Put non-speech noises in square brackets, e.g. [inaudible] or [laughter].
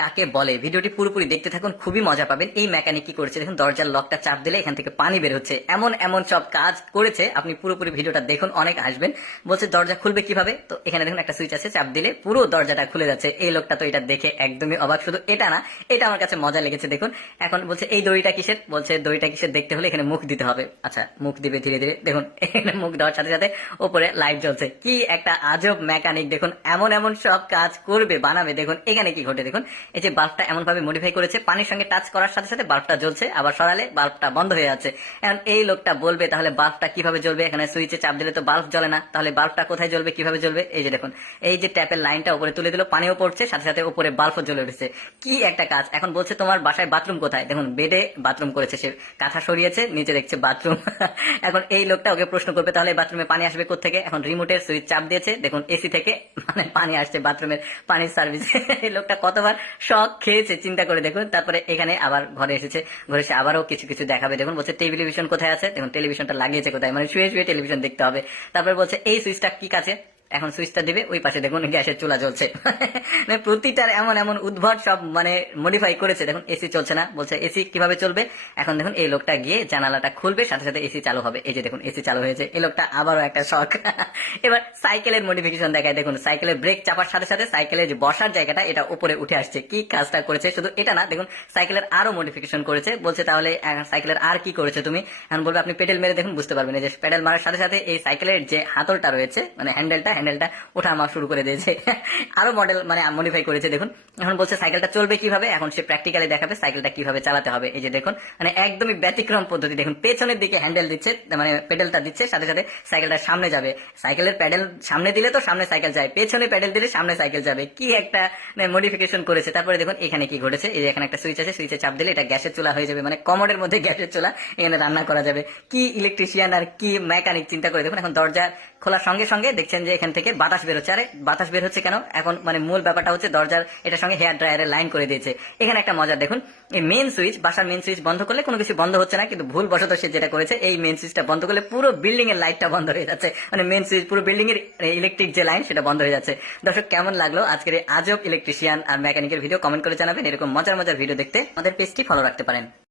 কাকে বলে? ভিডিওটি পুরোপুরি দেখতে থাকুন, খুবই মজা পাবেন। এই মেকানিক কি করেছে? দেখুন, দরজার লকটা চাপ দিলে এখান থেকে পানি বের হচ্ছে। এমন এমন সব কাজ করেছে। আপনি পুরোপুরি ভিডিওটা দেখুন, অনেক আসবেন। বলছে, দরজা খুলবে কীভাবে? তো এখানে দেখুন একটা সুইচ আছে, চাপ দিলে পুরো দরজাটা খুলে যাচ্ছে। এই লোকটা তো এটা দেখে একদমই অবাক। শুধু এটা না, এটা আমার কাছে মজা লেগেছে, দেখুন। এখন বলছে, এই দড়িটা কিসের? বলছে, দড়িটা কিসের? দেখতে হলে এখানে মুখ দিতে হবে। আচ্ছা মুখ দিবে ধীরে ধীরে। দেখুন, এখানে মুখ দেওয়ার সাথে সাথে ওপরে লাইট জ্বলছে। কি একটা আজব মেকানিক, দেখুন। এমন এমন সব কাজ করবে, বানাবে। দেখুন, এখানে কি ঘটে? দেখুন এই যে বাল্বটা এমন ভাবে মডিফাই করেছে, পানির সঙ্গে টাচ করার সাথে সাথে বাল্বটা জ্বলছে, আবার সরালে বাল্বটা বন্ধ হয়ে যাচ্ছে। এখন এই লোকটা বলবে, তাহলে বাল্বটা কীভাবে জ্বলবে? এখানে সুইচে চাপ দিলে তো বাল্ব জ্বলে না, তাহলে বাল্বটা কোথায় জ্বলবে, কীভাবে জ্বলবে? এই যে দেখুন, এই যে ট্যাপের লাইনটা উপরে তুলে দিল, পানিও পড়ছে, সাথে সাথে উপরে বাল্বও জ্বলে উঠেছে। কি একটা কাজ, এখন বলছে তোমার বাসায় বাথরুম কোথায়? দেখুন বেডে বাথরুম করেছে সে, কাঁথা সরিয়েছে, নিচে দেখছে বাথরুম [laughs] এখন এই লোকটা ওকে প্রশ্ন করবে, তাহলে বাথরুমে পানি আসবে থেকে এখন রিমোটের সুইচ চাপ দিয়েছে, দেখুন, এসি থেকে মানে পানি আসছে বাথরুমের পানির সার্ভিস [laughs] এই লোকটা কতবার শখ খেয়েছে চিন্তা করে দেখুন, তারপরে এখানে আবার ঘরে এসেছে। ঘরে এসে আবারও কিছু কিছু দেখাবে। দেখুন, বলছে, টেলিভিশন কোথায় আছে? দেখুন, টেলিভিশনটা লাগিয়েছে কোথায়? মানে শুয়ে শুয়ে টেলিভিশন দেখতে হবে। তারপরে বলছে, এই সুইচটা কি কাছে? এখন সুইচটা দিবে, ওই পাশে দেখুন গ্যাসের চুলা চলছে মানে প্রতিটার এমন এমন উদ্ভট সব মানে মডিফাই করেছে। দেখুন এসি চলছে না, বলছে এসি কীভাবে চলবে? এখন দেখুন, এই লোকটা গিয়ে জানালাটা খুলবে, সাথে সাথে এসি চালু হবে। এই যে দেখুন এসি চালু হয়েছে। এই লোকটা আবারও একটা শখ এবার সাইকেলের মডিফিকেশন দেখায়। দেখুন সাইকেলের ব্রেক চাপার সাথে সাথে সাইকেলের যে বসার জায়গাটা, এটা উপরে উঠে আসছে। কি কাজটা করেছে? শুধু এটা না, দেখুন সাইকেলের আরও মডিফিকেশন করেছে। বলছে তাহলে সাইকেলের আর কি করেছে তুমি? এখন বলবে, আপনি পেডেল মেরে দেখুন, বুঝতে পারবেন। যে পেডেল মারার সাথে সাথে এই সাইকেলের যে হাতলটা রয়েছে মানে হ্যান্ডেলটা হ্যান্ডেলটা ওঠা আমার শুরু করে দিয়েছে। আরও মডেল মানে মডিফাই করেছে, দেখুন। এখন বলছে সাইকেলটা চলবে কীভাবে? এখন সে প্র্যাকটিক্যালি দেখাবে সাইকেলটা কীভাবে চালাতে হবে। এই যে দেখুন মানে একদমই ব্যতিক্রম পদ্ধতি। দেখুন, পেছনের দিকে হ্যান্ডেল দিচ্ছে মানে পেডেলটা দিচ্ছে, সাথে সাথে সাইকেলটা সামনে যাবে। সাইকেলের প্যাডেল সামনে দিলে তো সামনে সাইকেল যায়। পেছনে প্যাডেল দিলে সামনে সাইকেল যাবে। কি একটা মডিফিকেশন করেছে। তারপরে দেখুন, এখানে কি ঘটেছে? এই যে এখানে একটা সুইচ আছে সুইচে চাপ দিলে এটা গ্যাসের চুলা হয়ে যাবে। মানে কমোডের মধ্যে গ্যাসের চুলা এখানে রান্না করা যাবে। কি ইলেকট্রিশিয়ান আর কি মেকানিক চিন্তা করে দেখুন, এখন দরজা খোলার সঙ্গে সঙ্গে দেখছেন যে এখান থেকে বাতাস বেরোচ্ছে। আরে, বাতাস বের হচ্ছে কেন? এখন মানে মূল ব্যাপারটা হচ্ছে দরজার এটার সঙ্গে হেয়ার ড্রায়ারের লাইন করে দিয়েছে। এখানে একটা মজা দেখুন, এই মেন সুইচ বাসার মেন সুইচ বন্ধ করলে কোনো কিছু বন্ধ হচ্ছে না, কিন্তু ভুল বশত সে যেটা করেছে, এই মেন সুইচটা বন্ধ করলে পুরো বিল্ডিং এর লাইটটা বন্ধ হয়ে যাচ্ছে। মানে মেন সুইচ পুরো বিল্ডিং এর ইলেকট্রিক যে লাইন সেটা বন্ধ হয়ে যাচ্ছে। দর্শক, কেমন লাগল আজকের আজব ইলেকট্রিশিয়ান আর মেকানিকের ভিডিও কমেন্ট করে জানাবেন, এরকম মজার মজার ভিডিও দেখতে আমাদের পেজটি ফলো রাখতে পারেন।